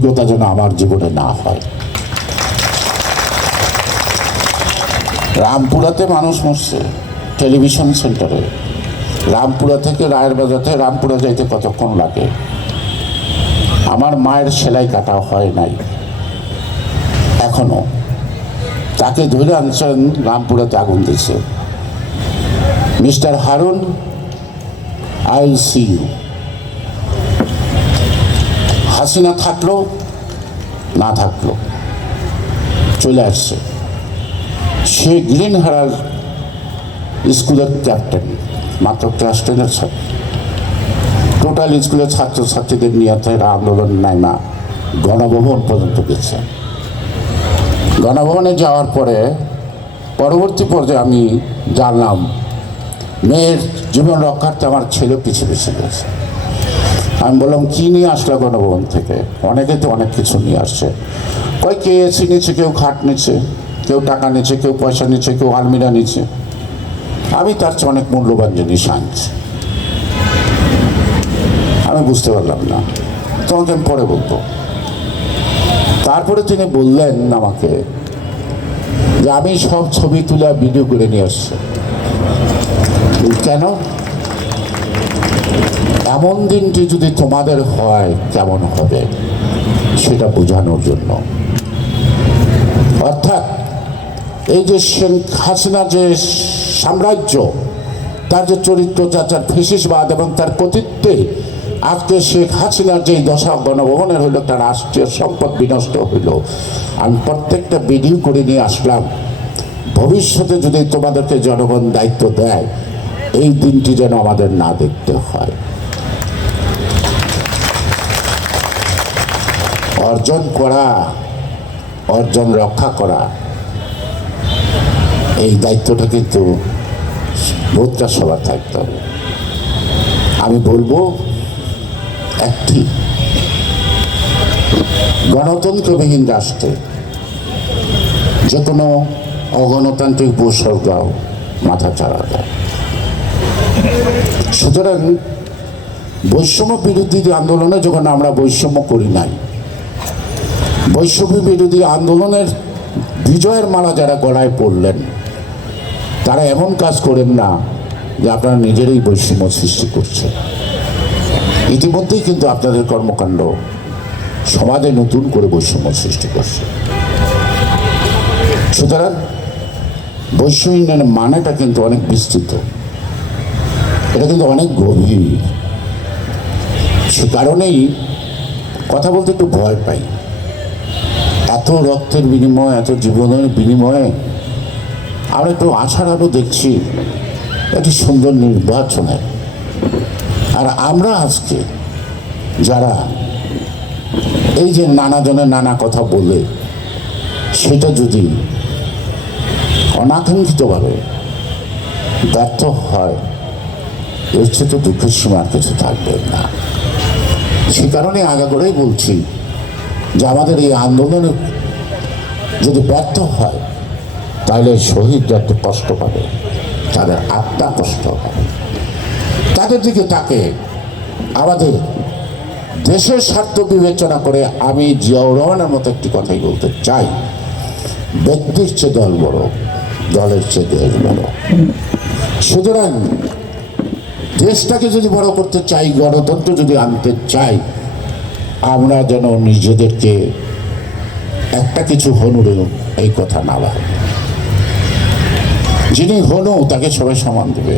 অভিজ্ঞতা যেন আমার জীবনে না হয়। রামপুরাতে মানুষ মরছে, টেলিভিশন সেন্টারে। রামপুরা থেকে রায়ের বাজার রামপুরা যাইতে কতক্ষণ লাগে? আমার মায়ের সেলাই কাটা হয় নাই। এখনও। তাকে ধরে আনছেন রামপুরাতে আগুন দিছে। Mister Harun I C U. Hasina থাকল, না থাকল, চলে আসছে। সে গ্রিন হারার স্কুলের ক্যাপ্টেন মাত্র ক্লাস টেনের ছাত্র। টোটাল স্কুলের ছাত্রছাত্রীদের নিয়ে তারা আন্দোলন নেয় না গণভবন পর্যন্ত গেছে। গণভবনে যাওয়ার পরে পরবর্তী পর্যায়ে আমি জানলাম, মেয়ের জীবন রক্ষার্থে আমার ছেলে পিছিয়ে পিছিয়ে গেছে। আমি বললাম, কী নিয়ে আসলো গণভবন থেকে? অনেকে তো অনেক কিছু নিয়ে আসছে। কয়, কে এসি নিচ্ছে, কেউ খাট নিচ্ছে, কেউ টাকা নিচ্ছে, কেউ পয়সা নিচ্ছে, কেউ আলমিরা নিচ্ছে? আমি তার চেয়ে অনেক মূল্যবান জিনিস আনছি। আমি বুঝতে পারলাম না। তোমাকে আমি পরে বলব। তারপরে তিনি বললেন আমাকে যে, আমি সব ছবি তুলে ভিডিও করে নিয়ে আসছি। কেন? এমন দিনটি যদি তোমাদের হয়, কেমন হবে? সেটা বোঝানোর জন্য। অর্থাৎ, এই যে শেখ হাসিনা যে সাম্রাজ্য, তার যে চরিত্র যা তার ফিসিসবাদ এবং তার কর্তৃত্বে আজকে শেখ হাসিনার যেই দশা গণভবনের হইল, তার রাষ্ট্রীয় সম্পদ বিনষ্ট হইল। আমি প্রত্যেকটা ভিডিও করে নিয়ে আসলাম। ভবিষ্যতে যদি তোমাদেরকে জনগণ দায়িত্ব দেয় এই দিনটি যেন আমাদের না দেখতে হয়। অর্জন করা, অর্জন রক্ষা করা, এই দায়িত্বটা কিন্তু বোধটা সবার থাকতে হবে আমি বলব একটি। গণতন্ত্রবিহীন রাষ্ট্রে যে কোনো অগণতান্ত্রিক উপসর্গাও মাথা চাড়া দেয় সুতরাং বৈষম্য বিরোধী আন্দোলনে যখন আমরা বৈষম্য করি নাই, বৈষম্য বিরোধী আন্দোলনের বিজয়ের মালা যারা গড়ায় পড়লেন, তারা এমন কাজ করেন না যে আপনারা নিজেরই বৈষম্য সৃষ্টি করছে ইতিমধ্যেই কিন্তু আপনাদের কর্মকাণ্ড সমাজে নতুন করে বৈষম্য সৃষ্টি করছে। সুতরাং বৈষম্যের মানেটা কিন্তু অনেক বিস্তৃত। এটা কিন্তু অনেক গভীর। সে কারণেই কথা বলতে একটু ভয় পাই। এত রক্তের বিনিময়ে, এত জীবনের বিনিময়ে আমরা একটু আশার আরও দেখছি একটি সুন্দর নির্বাচনের আর আমরা আজকে যারা এই যে নানা জনের নানা কথা বলে, সেটা যদি অনাকাঙ্ক্ষিতভাবে ব্যর্থ হয় এর চেয়ে দুঃখের সীমার কিছু থাকবে না। সে কারণে আগা করেই বলছি যে আমাদের এই আন্দোলনে যদি ব্যর্থ হয়, তাহলে শহীদরা একটু কষ্ট পাবে, তাদের আত্মা কষ্ট পাবে। তাদের দিকে তাকে আমাদের দেশের স্বার্থ বিবেচনা করে আমি জিয়াউর রহমানের মতো একটি কথাই বলতে চাই। ব্যক্তির চেয়ে দল বড়, দলের চেয়ে দেশ বড়। সুতরাং দেশটাকে যদি বড় করতে চাই, গণতন্ত্র যদি আনতে চাই, আমরা যেন নিজেদেরকে একটা কিছু হনুরে এই কথা না ভাবি। যিনি হনু, তাকে সবাই সমান দেবে।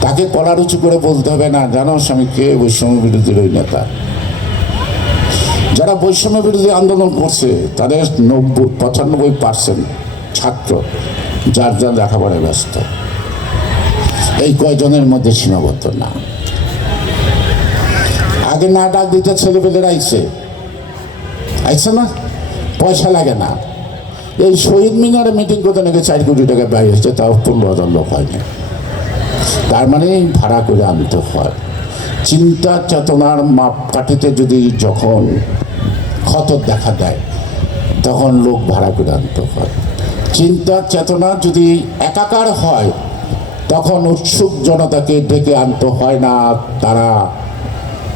তাকে কলার উঁচু করে বলতে হবে, না, জানো আমি কে বৈষম্য বিরোধী ওই নেতা? যারা বৈষম্য বিরোধী আন্দোলন করছে, তাদের নব্বই, পঁচানব্বই পার্সেন্ট ছাত্র, যার যার লেখাপড়ায় ব্যস্ত। এই কয়জনের মধ্যে সীমাবদ্ধ না? আগে না ডাক দিতে ছেলেপেলের আইছে। আইছে না? পয়সা লাগে না। এই শহীদ মিনারে মিটিং করতে নাকি চার কোটি টাকা ব্যয় হচ্ছে তাও পনেরো হাজার লোক হয়নি। তার মানে ভাড়া করে আনতে হয়। চিন্তা চেতনার মাপকাঠিতে যদি যখন ক্ষত দেখা দেয়, তখন লোক ভাড়া করে আনতে হয়। চিন্তা চেতনা যদি একাকার হয় তখন উৎসুক জনতাকে ডেকে আনতে হয় না তারা।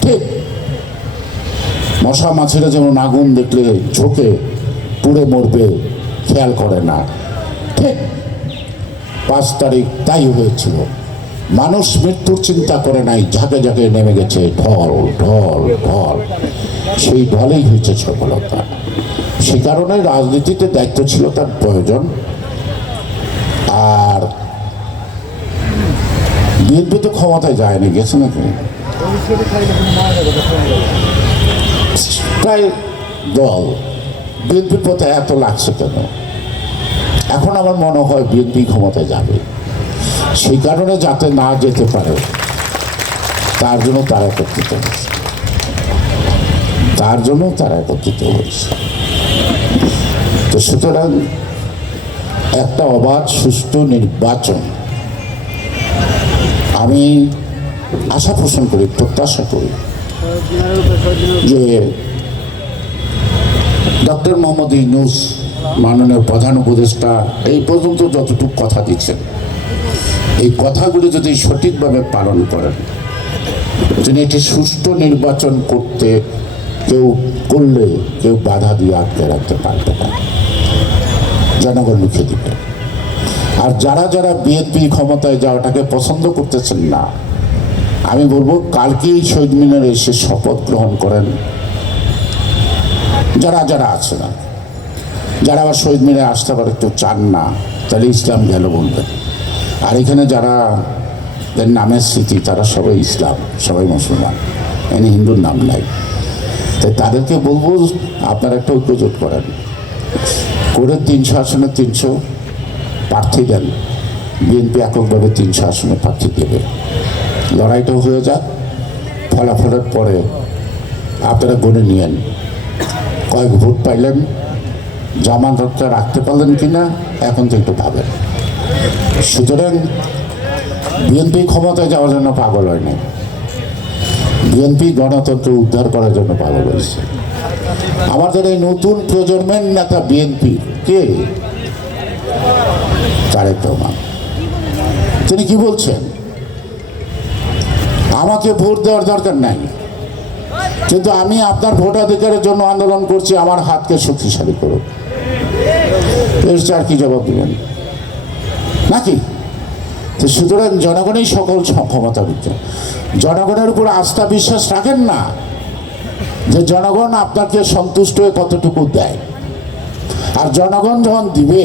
ঠিক। মশা মাছেরা যেমন আগুন দেখলে ঝোঁকে, পুড়ে মরবে, খেয়াল করে না। ঠিক। পাঁচ তারিখ তাই হয়েছিল। মানুষ মৃত্যুর চিন্তা করে নাই, ঝাঁকে ঝাঁকে নেমে গেছে, ঢল ঢল ঢল। সেই ঢলেই হয়েছে সফলতা। সে কারণে রাজনীতিতে দায়িত্ব ছিল তার প্রয়োজন। আর বিএনপি তো ক্ষমতায় যায়নি, গেছে নাকি? প্রায় দল। বিএনপির পথে এত লাগছে কেন? এখন আমার মনে হয় বিএনপি ক্ষমতায় যাবে। সেই কারণে যাতে না যেতে পারে, তার জন্য তারা একত্রিত হয়েছে। তার জন্য তারা একত্রিত হয়েছে। তো সুতরাং একটা অবাধ, সুষ্ঠু নির্বাচন আমি আশা পোষণ করি, প্রত্যাশা করি যে ডক্টর মোহাম্মদ ইউনুস, মাননীয় প্রধান উপদেষ্টা, এই পর্যন্ত যতটুকু কথা দিচ্ছেন, এই কথাগুলি যদি সঠিকভাবে পালন করেন তিনি একটি সুষ্ঠু নির্বাচন করতে কেউ করলে কেউ বাধা দিয়ে আটকে রাখতে পারবে না। জনগণ লিখে দিবে। আর যারা যারা বিএনপি ক্ষমতায় যাওয়াটাকে পছন্দ করতেছেন না, আমি বলব কালকেই শহীদ মিনারে এসে শপথ গ্রহণ করেন। যারা যারা আছে না, যারা আবার শহীদ মিনারে আসতে পারে কেউ চান না, তাহলে ইসলাম গেল বলবেন। আর এখানে যারা নামের স্মৃতি, তারা সবাই ইসলাম, সবাই মুসলমান। এনে হিন্দুর নাম নাই। তাই তাদেরকে বলব, আপনারা একটা ঐক্যজোট করেন। করে তিনশো আসনে তিনশো প্রার্থী দেন, বিএনপি এককভাবে তিনশো আসনে প্রার্থী দেবে। লড়াইটাও হয়ে যাক, ফলাফলের পরে আপনারা গড়ে নিয়েন। কয়েক ভোট পাইলেন জামানতটা রাখতে পারলেন কি না এখন তো একটু ভাবেন। সুতরাং বিএনপি ক্ষমতায় যাওয়ার জন্য পাগল হয়নি। বিএনপি গণতন্ত্র উদ্ধার করার জন্য পাগল হয়েছে। আমাদের এই নতুন প্রজন্মের নেতা বিএনপি, কে? তারেক রহমান। তিনি কি বলছেন? আমাকে ভোট দেওয়ার দরকার নাই। কিন্তু আমি আপনার ভোটাধিকারের জন্য আন্দোলন করছি, আমার হাতকে শক্তিশালী করুন। চার কি জবাব দিবেন? নাকি? তো সুতরাং জনগণই সকল ক্ষমতা দিচ্ছে জনগণের উপর আস্থা বিশ্বাস রাখেন না যে জনগণ আপনাকে সন্তুষ্ট হয়ে কতটুকু দেয়। আর জনগণ যখন দিবে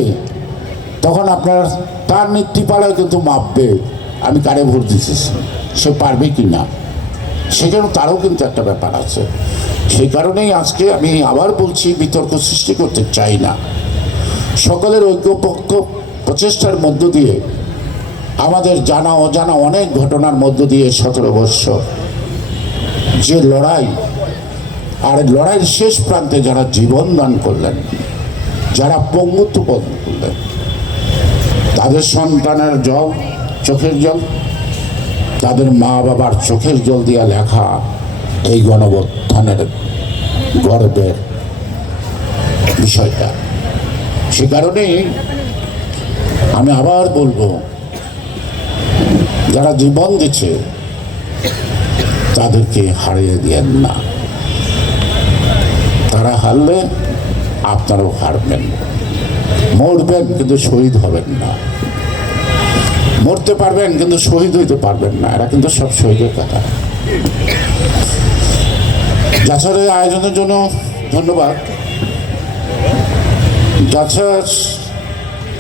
তখন আপনার তার নীতিপালায় কিন্তু মাপবে। আমি কারে ভোট দিতেছি সে পারবে কি না সেখানে তারও কিন্তু একটা ব্যাপার আছে। সেই কারণেই আজকে আমি আবার বলছি, বিতর্ক সৃষ্টি করতে চাই না। সকলের ঐক্যপক্ষ প্রচেষ্টার মধ্য দিয়ে, আমাদের জানা অজানা অনেক ঘটনার মধ্য দিয়ে সতেরো বৎসর। যে লড়াই, আর লড়াইয়ের শেষ প্রান্তে যারা জীবন দান করলেন, যারা পঙ্গুত্ব করলেন তাদের সন্তানের জল, চোখের জল, তাদের মা বাবার চোখের জল দিয়া লেখা এই গণবত্থানের গর্বের বিষয়টা। সে কারণেই আমি আবার বলব, যারা জীবন দিচ্ছে, তাদেরকে হারিয়ে দিয়েন না। তারা হারলে আপনারাও হারবেন। মরবেন কিন্তু শহীদ হবেন না। মরতে পারবেন কিন্তু শহীদ হইতে পারবেন না। এরা কিন্তু সব শহীদের কথা। যাচারের আয়োজনের জন্য ধন্যবাদ। যাচার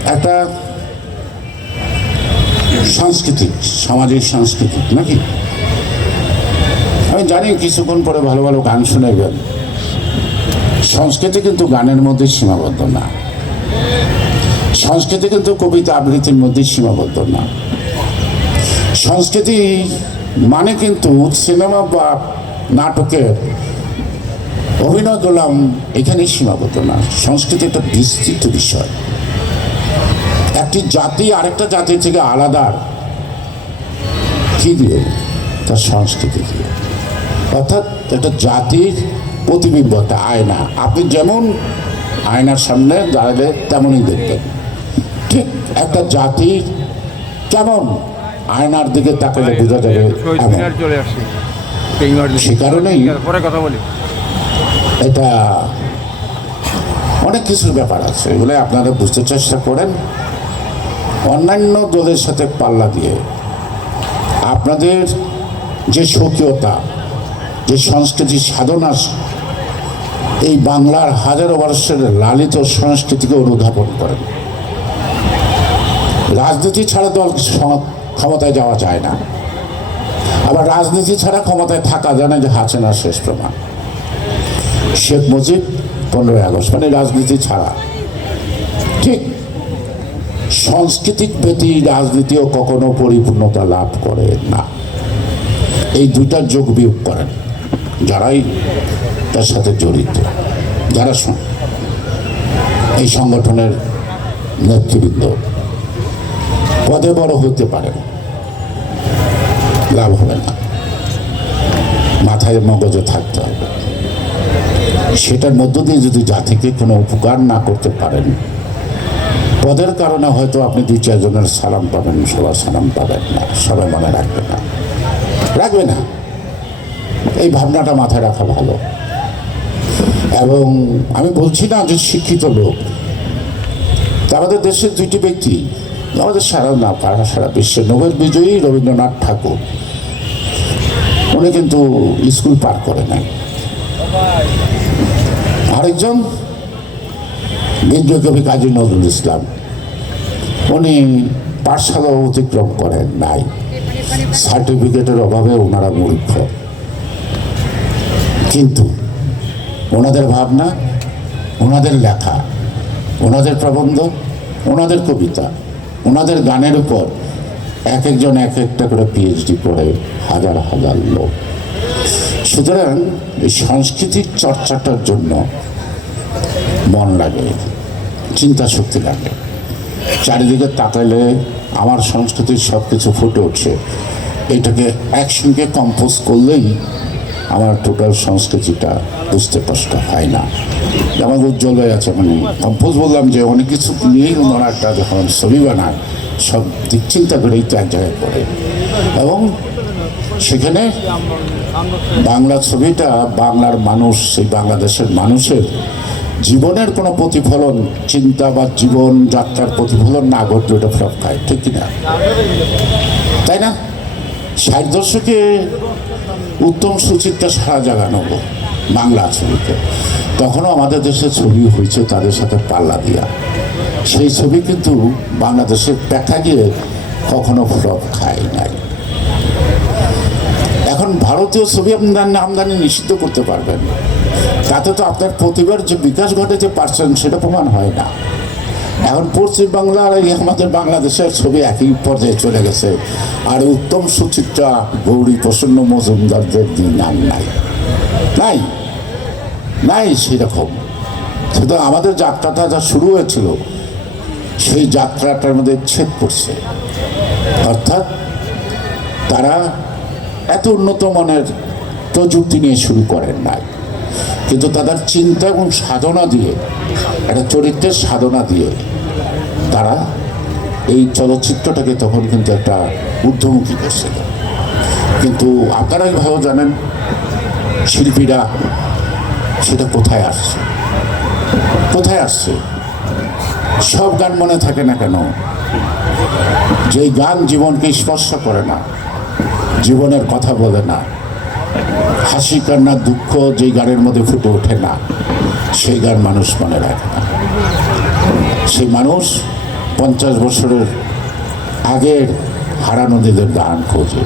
একটা সাংস্কৃতিক, সামাজিক সাংস্কৃতিক, নাকি? আমি জানি কিছুক্ষণ পরে ভালো ভালো গান শুনেবেন সংস্কৃতি কিন্তু গানের মধ্যে সীমাবদ্ধ না। সংস্কৃতি কিন্তু কবিতা আবৃত্তির মধ্যে সীমাবদ্ধ না। সংস্কৃতি মানে কিন্তু সিনেমা বা নাটকের অভিনয় করলাম এখানেই সীমাবদ্ধ না। সংস্কৃতি একটা বিস্তৃত বিষয়। একটি জাতি আরেকটা জাতি থেকে আলাদা কি দিয়ে? তার সংস্কৃতি দিয়ে। অর্থাৎ একটা জাতির প্রতিবিম্ব একটা আয়না। আপনি যেমন আয়নার সামনে দাঁড়ালে তেমনই দেখবেন ঠিক একটা জাতির কেমন? আয়নার দিকে তাকালে বোঝা যাবে। সে কারণেই এটা অনেক কিছুর ব্যাপার আছে এগুলো আপনারা বুঝতে চেষ্টা করেন। অন্যান্য দলের সাথে পাল্লা দিয়ে আপনাদের যে স্বকীয়তা যে সংস্কৃতি সাধনা এই বাংলার হাজারো বর্ষের লালিত সংস্কৃতিকে অনুধাবন করেন রাজনীতি ছাড়া দল ক্ষমতায় যাওয়া যায় না। আবার রাজনীতি ছাড়া ক্ষমতায় থাকা যায় না যে হাসিনা শেষ প্রমাণ। শেখ মুজিব পনেরোই আগস্ট মানে রাজনীতি ছাড়া। ঠিক সাংস্কৃতিক ব্যতী রাজনীতিও কখনো পরিপূর্ণতা লাভ করে না। এই দুইটা যোগ বিয়োগ করেন। যারাই তার সাথে জড়িত। যারা এই সংগঠনের নেতৃবৃন্দ, পদে বড় হতে পারে লাভ হবে না। মাথায় মগজে থাকতে হবে। সেটার মধ্য দিয়ে যদি জাতিকে কোনো উপকার না করতে পারেন, পদের কারণে হয়তো আপনি দুই চারজনের সালাম পাবেন, সবার সালাম পাবেন না, সবাই মনে রাখবে না। রাখবে না। এই ভাবনাটা মাথায় রাখা ভালো। এবং আমি বলছি না যে শিক্ষিত লোক। আমাদের দেশের দুইটি ব্যক্তি, আমাদের সারা না পাড়া, সারা বিশ্বের নোবেল বিজয়ী রবীন্দ্রনাথ ঠাকুর। উনি কিন্তু স্কুল পার করে নাই আরেকজন কবি কাজী নজরুল ইসলাম। উনি পাঠশালা অতিক্রম করেন নাই। সার্টিফিকেটের অভাবে ওনারা মূর্খ। কিন্তু ওনাদের ভাবনা, ওনাদের লেখা, ওনাদের প্রবন্ধ, ওনাদের কবিতা, ওনাদের গানের উপর এক একজন এক একটা করে পিএইচডি করে হাজার হাজার লোক। সুতরাং এই সাংস্কৃতিক চর্চাটার জন্য মন লাগে, চিন্তা শক্তি লাগে। চারিদিকে তাকাইলে আমার সংস্কৃতির সব কিছু ফুটে উঠছে। এটাকে একসঙ্গে কম্পোজ করলেই আমার টোটাল সংস্কৃতিটা বুঝতে কষ্ট হয় না। যেমন উজ্জ্বল হয়ে আছে মানে কম্পোজ বললাম যে অনেক কিছু নিয়েই ওনারা একটা যখন ছবি বানায়, সব দিক চিন্তা করেই এক জায়গায় করে এবং সেখানে বাংলা ছবিটা, বাংলার মানুষ, সেই বাংলাদেশের মানুষের জীবনের কোনো প্রতিফলন, চিন্তা বা জীবন যাত্রার প্রতিফলন না ঘটলে ওটা ফ্লপ খায় ঠিক কিনা? তাই না? ষাট দশকে উত্তম সুচিত্রা সারা জায়গা জাগানো বাংলা ছবিতে। তখনও আমাদের দেশে ছবি হয়েছে তাদের সাথে পাল্লা দিয়া। সেই ছবি কিন্তু বাংলাদেশের দেখা গিয়ে কখনো ফ্লপ খায় নাই। এখন ভারতীয় ছবি আমদানি আমদানি নিষিদ্ধ করতে পারবেন। তাতে তো আপনার প্রতিবার যে বিকাশ ঘটাতে পারছেন সেটা প্রমাণ হয় না। এখন পশ্চিম বাংলা আর আমাদের বাংলাদেশের ছবি একই পর্যায়ে চলে গেছে। আর উত্তম সুচিত্রা, গৌরী প্রসন্ন মজুমদারদের দিন আর নাই। নাই। নাই সেরকম। শুধু আমাদের যাত্রাটা যা শুরু হয়েছিল, সেই যাত্রাটার মধ্যে ছেদ পড়ছে। অর্থাৎ তারা এত উন্নত মানের প্রযুক্তি নিয়ে শুরু করেন নাই। কিন্তু তাদের চিন্তা এবং সাধনা দিয়ে, একটা চরিত্রের সাধনা দিয়ে তারা এই চলচ্চিত্রটাকে তখন কিন্তু একটা ঊর্ধ্বমুখী করছিল। কিন্তু আপনারাই ভালো জানেন, শিল্পীরা সেটা কোথায় আসছে? কোথায় আসছে? সব গান মনে থাকে না কেন? যেই গান জীবনকে স্পর্শ করে না, জীবনের কথা বলে না, হাসি, কান্না, দুঃখ যেই গানের মধ্যে ফুটে ওঠে না, সেই গান মানুষ মনে রাখে না। সেই মানুষ পঞ্চাশ বছরের আগের হারানো দিদের দান খোঁজে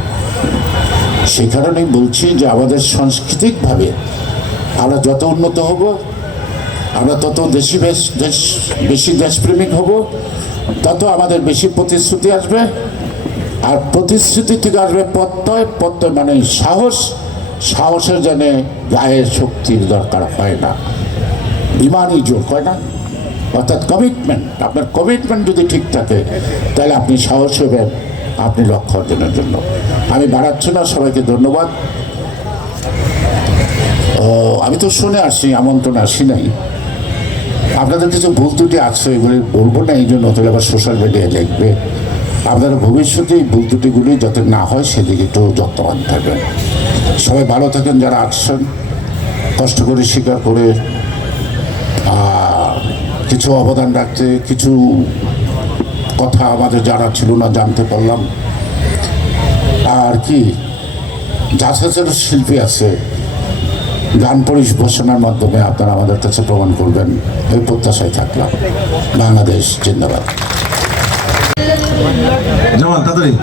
সেই কারণেই বলছি যে আমাদের সাংস্কৃতিকভাবে আমরা যত উন্নত হব, আমরা তত দেশি বেশ দেশ বেশি দেশপ্রেমিক হব, তত আমাদের বেশি প্রতিশ্রুতি আসবে। আর প্রতিশ্রুতি থেকে আসবে প্রত্যয়। প্রত্যয় মানে সাহস। সাহসের জন্য গায়ের শক্তির দরকার হয় না। বিমানই জোর, হয় না? অর্থাৎ কমিটমেন্ট আপনার কমিটমেন্ট যদি ঠিক থাকে, তাহলে আপনি সাহস হবেন আপনি লক্ষ্য অর্জনের জন্য। আমি বাড়াচ্ছি না, সবাইকে ধন্যবাদ। ও, আমি তো শুনে আসি, আমন্ত্রণ আসি নাই। আপনাদের কিছু ভুল ত্রুটি আছে, এগুলি বলব না, এই জন্য তাহলে আবার সোশ্যাল মিডিয়ায় লিখবে আপনারা ভবিষ্যতে এই ভুল ত্রুটিগুলি যাতে না হয়, সেদিকে একটু যত্নবান থাকবেন। সবাই ভালো থাকেন, যারা আসছেন, কষ্ট করে স্বীকার করে কিছু অবদান রাখতে, কিছু কথা আমাদের জানা ছিল না, জানতে পারলাম। আর কি যাচাচের শিল্পী আছে, গান পরিবেশনার মাধ্যমে আপনারা আমাদের কাছে প্রমাণ করবেন। এই প্রত্যাশায় থাকলাম। বাংলাদেশ জিন্দাবাদ। জামান, তাড়াতাড়ি।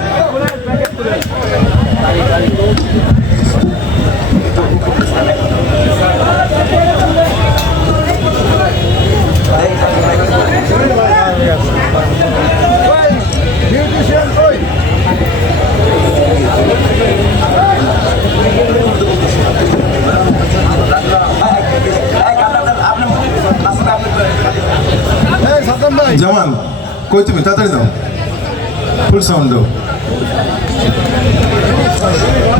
জামান, কই তুমি? তাড়াতাড়ি দাও ফুল সাউন্ড দাও।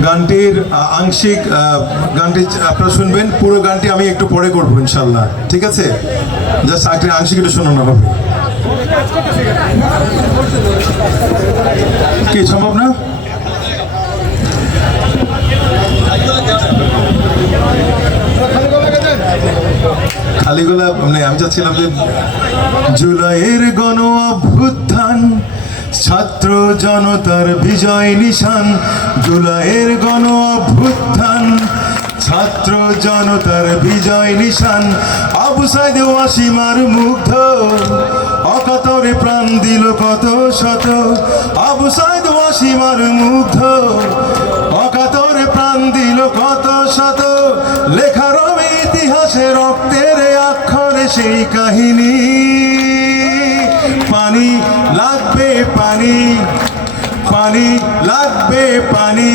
গানটির আংশিক গানটি আপনারা শুনবেন। পুরো গানটি আমি একটু পরে করব, ইনশাল্লাহ। ঠিক আছে? জাস্ট আগের আংশিক একটু শোনানো হবে কি, সম্ভব না? মানে আমি চাচ্ছিলাম যে জুলাইয়ের গণ অভ্যুত্থান ছাত্র জনতার বিজয় নিশান, জুলাইয়ের গণ অভ্যুত্থান ছাত্র জনতার বিজয় নিশান। আবু সাইদ ওয়াসিমার মুগ্ধ, অকাতরে প্রাণ দিল কত শত। আবু সাইদ ওয়াসিমার মুগ্ধ, অকাতরে প্রাণ দিল কত শত। লেখার ইতিহাসে রক্তের অক্ষরে সেই কাহিনী। পানি লাগবে পানি পানি লাগবে পানি।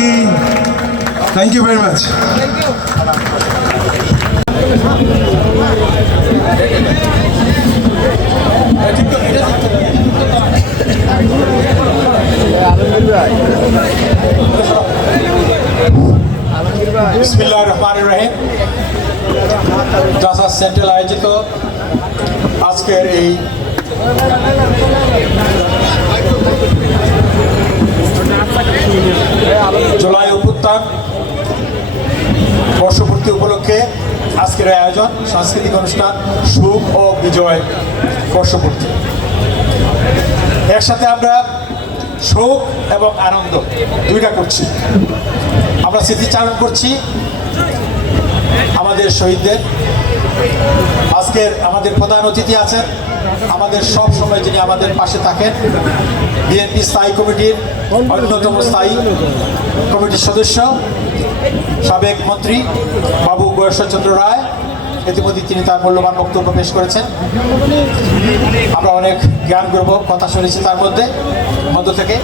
থ্যাংক ইউ ভেরি মাচ বিসমিল্লাহ রহমান রহিম। জাসা সেন্ট্রাল আয়োজিত আজকের এই জুলাই অভ্যুত্থান বর্ষপূর্তি উপলক্ষে আজকের আয়োজন, সাংস্কৃতিক অনুষ্ঠান সুখ ও বিজয় বর্ষপূর্তি। এর সাথে আমরা সুখ এবং আনন্দ দুইটা করছি। আমরা স্মৃতিচারণ করছি আমাদের শহীদদের। আজকের আমাদের প্রধান অতিথি আছেন, আমাদের সব সময় যিনি আমাদের পাশে থাকেন, বিএনপি স্থায়ী কমিটির অন্যতম স্থায়ী কমিটির সদস্য, সাবেক মন্ত্রী বাবু বয়সচন্দ্র রায়। ইতিমধ্যে তিনি তার মূল্যবান বক্তব্য পেশ করেছেন। আমরা অনেক জ্ঞান গর্ব, কথা শুনেছি তার মধ্যে, মধ্য থেকে।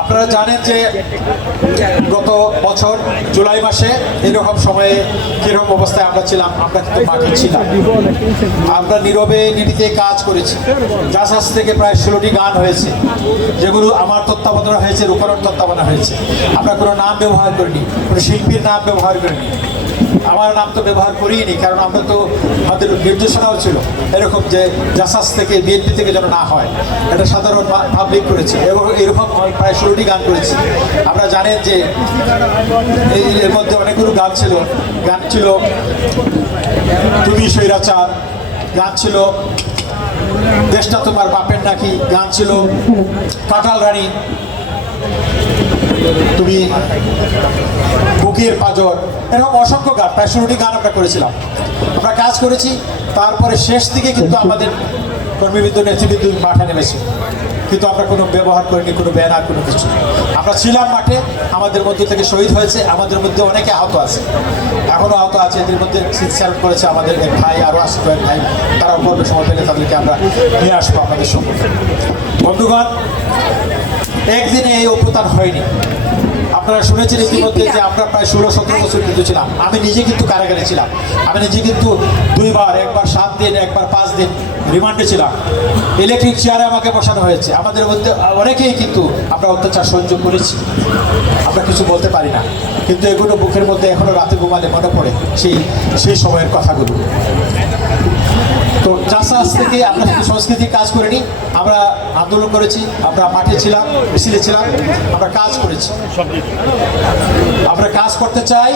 আপনারা জানেন যে গত বছর জুলাই মাসে এরকম সময়ে কীরকম অবস্থায় আমরা ছিলাম, আমরা কিন্তু মাঠে ছিলাম। আমরা নীরবে নীতিতে কাজ করেছি। জাসাস থেকে প্রায় ষোলোটি গান হয়েছে, যেগুলো আমার তত্ত্বাবধানে হয়েছে রূপারণ তত্ত্বাবধানে হয়েছে। আমরা কোনো নাম ব্যবহার করিনি, কোনো শিল্পীর নাম ব্যবহার করিনি। আমার নাম তো ব্যবহার করিনি, কারণ আমরা তো আমাদের নির্দেশনাও ছিল এরকম যে জাসাস থেকে বিএনপি থেকে যেন না হয়। এটা সাধারণ পাবলিক করেছে এবং এরকম প্রায় ষোলোটি গান করেছি। আমরা জানেন যে এই এর মধ্যে অনেকগুলো গান ছিল। গান ছিল তুমি স্বৈরাচার, গান ছিল দেশটা তোমার বাপের নাকি, গান ছিল কাঁঠাল রানী তুমি বুকের পাজর। এরকম অসংখ্য গান, প্রায় ষোলোটি গান আমরা করেছিলাম। আমরা কাজ করেছি, তারপরে শেষ দিকে কিন্তু আমাদের কর্মীবৃন্দ নেতৃবৃন্দ মাঠে নেমেছে। কিন্তু আমরা কোনো ব্যবহার করিনি, কোনো ব্যানার, কোনো কিছু। আমরা ছিলাম মাঠে, আমাদের মধ্যে থেকে শহীদ হয়েছে, আমাদের মধ্যে অনেকে আহত আছে। এখনও আহত আছে, এদের মধ্যে সিনসিয়ার করেছে আমাদের এক ভাই, আরও আছে কয়েক ভাই। তারাও করবে সময় পেলে তাদেরকে আমরা নিয়ে আসব আমাদের সঙ্গে। বন্ধুগণ একদিনে এই অভ্যুত্থান হয়নি। আপনারা শুনেছেন ইতিমধ্যে যে আমরা প্রায় ষোলো সতেরো বছর কিন্তু ছিলাম। আমি নিজে কিন্তু কারাগারে ছিলাম। আমি নিজে কিন্তু দুইবার একবার সাত দিন একবার পাঁচ দিন রিমান্ডে ছিলাম। ইলেকট্রিক চেয়ারে আমাকে বসানো হয়েছে। আমাদের মধ্যে অনেকেই কিন্তু আমরা অত্যাচার সহ্য করেছি। আমরা কিছু বলতে পারি না। কিন্তু এগুলো বুকের মধ্যে এখনও রাতে ঘুমালে মনে পড়ে সেই সেই সময়ের কথাগুলো। তো চাষাস থেকে আমরা শুধু সংস্কৃতির কাজ করিনি, আমরা আন্দোলন করেছি, আমরা মাঠে ছিলাম, মিছিলে ছিলাম, আমরা কাজ করেছি। আমরা কাজ করতে চাই,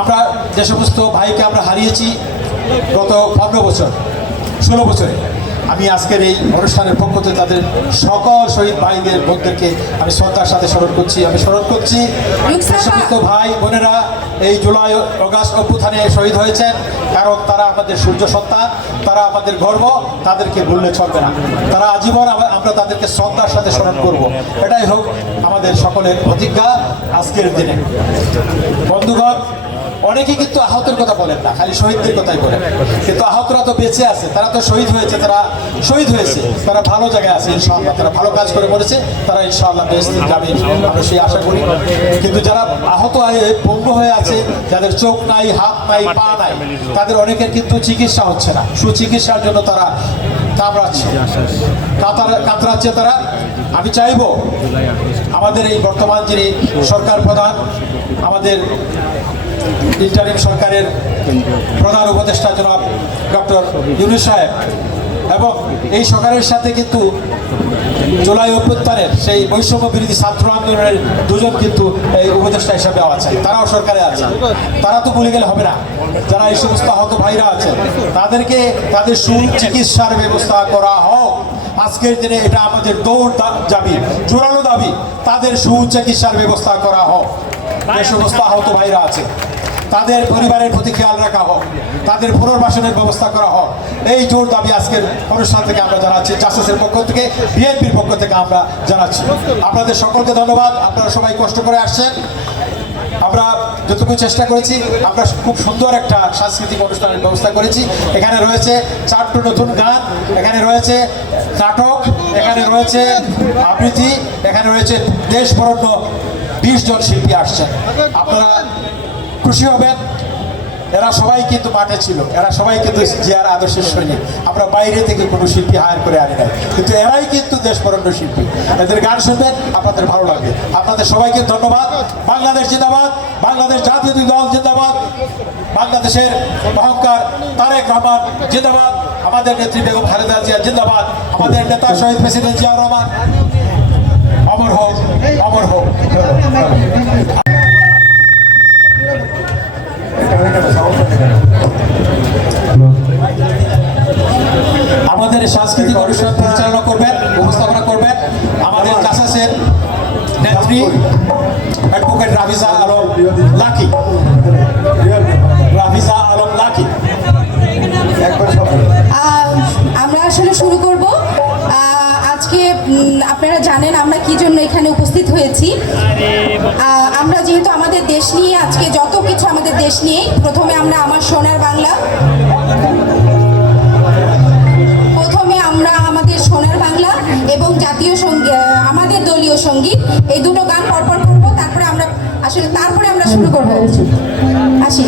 আমরা যে সমস্ত ভাইকে আমরা হারিয়েছি গত পনেরো বছর, ষোলো বছরে। আমি আজকের এই অনুষ্ঠানের পক্ষ থেকে তাদের সকল শহীদ ভাইদের বোনদেরকে আমি শ্রদ্ধার সাথে স্মরণ করছি। আমি স্মরণ করছি সমস্ত ভাই বোনেরা এই জুলাই অগাস্ট অভ্যুত্থানে শহীদ হয়েছেন কারণ তারা আমাদের সূর্য সন্তান তারা আমাদের গর্ব তাদেরকে ভুললে চলবে না। তারা আজীবন আমরা তাদেরকে শ্রদ্ধার সাথে স্মরণ করব। এটাই হোক আমাদের সকলের প্রতিজ্ঞা আজকের দিনে। বন্ধুগণ অনেকে কিন্তু আহতের কথা বলেন না, খালি শহীদদের কথাই বলেন। কিন্তু আহতরা তো বেঁচে আছে, তারা তো শহীদ হয়েছে, তারা শহীদ হয়েছে। তারা ভালো জায়গায় আছে, ইনশাআল্লাহ। তারা ভালো কাজ করে মরেছে তারা ইনশাআল্লাহ বেশ যাবে, আমরা সেই আশা করি। কিন্তু যারা আহত হয়ে, পঙ্গু হয়ে আছে, যাদের চোখ নাই, হাত নাই, পা নাই, তাদের অনেকের কিন্তু চিকিৎসা হচ্ছে না। সুচিকিৎসার জন্য তারা কামড়াচ্ছে কাতার, কাতরাচ্ছে তারা। আমি চাইব, আমাদের এই বর্তমান যিনি সরকার প্রধান, আমাদের ইন্টারিম সরকারের প্রধান উপদেষ্টা জনাব ডক্টর ইউনুস সাহেব। এবং এই সরকারের সাথে কিন্তু জুলাই অভ্যুত্থানের সেই বৈষম্য বিরোধী ছাত্র আন্দোলনের দুজন কিন্তু এই উপদেষ্টা হিসাবে আছে তারাও সরকারে আছে তারা তো ভুলে গেলে হবে না। যারা এই সমস্ত আহত ভাইরা আছে তাদেরকে তাদের সুচিকিৎসার ব্যবস্থা করা হোক। আজকের দিনে এটা আমাদের দৌড় দাবি জোরালো দাবি। তাদের সুচিকিৎসার ব্যবস্থা করা হোক। যে সমস্ত আহত ভাইরা আছে। তাদের পরিবারের প্রতি খেয়াল রাখা হোক, তাদের পুনর্বাসনের ব্যবস্থা করা হোক। এই জোর দাবি আজকের অনুষ্ঠান থেকে আমরা জানাচ্ছি জাস্টিসের পক্ষ থেকে, বিএনপির পক্ষ থেকে আমরা জানাচ্ছি। আপনাদের সকলকে ধন্যবাদ, আপনারা সবাই কষ্ট করে আসছেন। আমরা যতটুকু চেষ্টা করেছি, আমরা খুব সুন্দর একটা সাংস্কৃতিক অনুষ্ঠানের ব্যবস্থা করেছি। এখানে রয়েছে চারটি নতুন গান, এখানে রয়েছে নাটক, এখানে রয়েছে আবৃত্তি, এখানে রয়েছে দেশ বরণ্য বিশ জন শিল্পী আসছেন। আপনারা খুশি হবেন? এরা সবাই কিন্তু মাঠে ছিল। এরা সবাই কিন্তু জিয়ার আদর্শের সৈনিক। আমরা বাইরে থেকে কোনো শিল্পী হায়ার করে আনি নাই। কিন্তু এরাই কিন্তু দেশবরণ্য শিল্পী। এদের গান শুনবেন, আপনাদের ভালো লাগবে। আপনাদের সবাইকে ধন্যবাদ। বাংলাদেশ জিন্দাবাদ। বাংলাদেশ জাতীয় দল জিন্দাবাদ। বাংলাদেশের অহংকার তারেক রহমান জিন্দাবাদ। আমাদের নেত্রী বেগম খালেদা জিয়া জিন্দাবাদ। আমাদের নেতা শহীদ প্রেসিডেন্ট জিয়া রহমান। অমর হোক অমর হোক আমাদের সাংস্কৃতিক অনুষ্ঠান পরিচালনা করবেন, উপস্থাপনা করবেন আমাদের কাসাসের নেত্রী অ্যাডভোকেট রাফিজা আলম লাকি। জানেন আমরা কি জন্য এখানে উপস্থিত হয়েছি। আমরা যেহেতু আমাদের দেশ নিয়ে আজকে যত কিছু আমাদের দেশ নিয়ে প্রথমে আমরা আমার সোনার বাংলা প্রথমে আমরা আমাদের সোনার বাংলা এবং জাতীয় সংগীত আমাদের দলীয় সংগীত এই দুটো গান পরপর করব তারপরে আমরা আসলে তারপরে আমরা শুরু করব। আসি।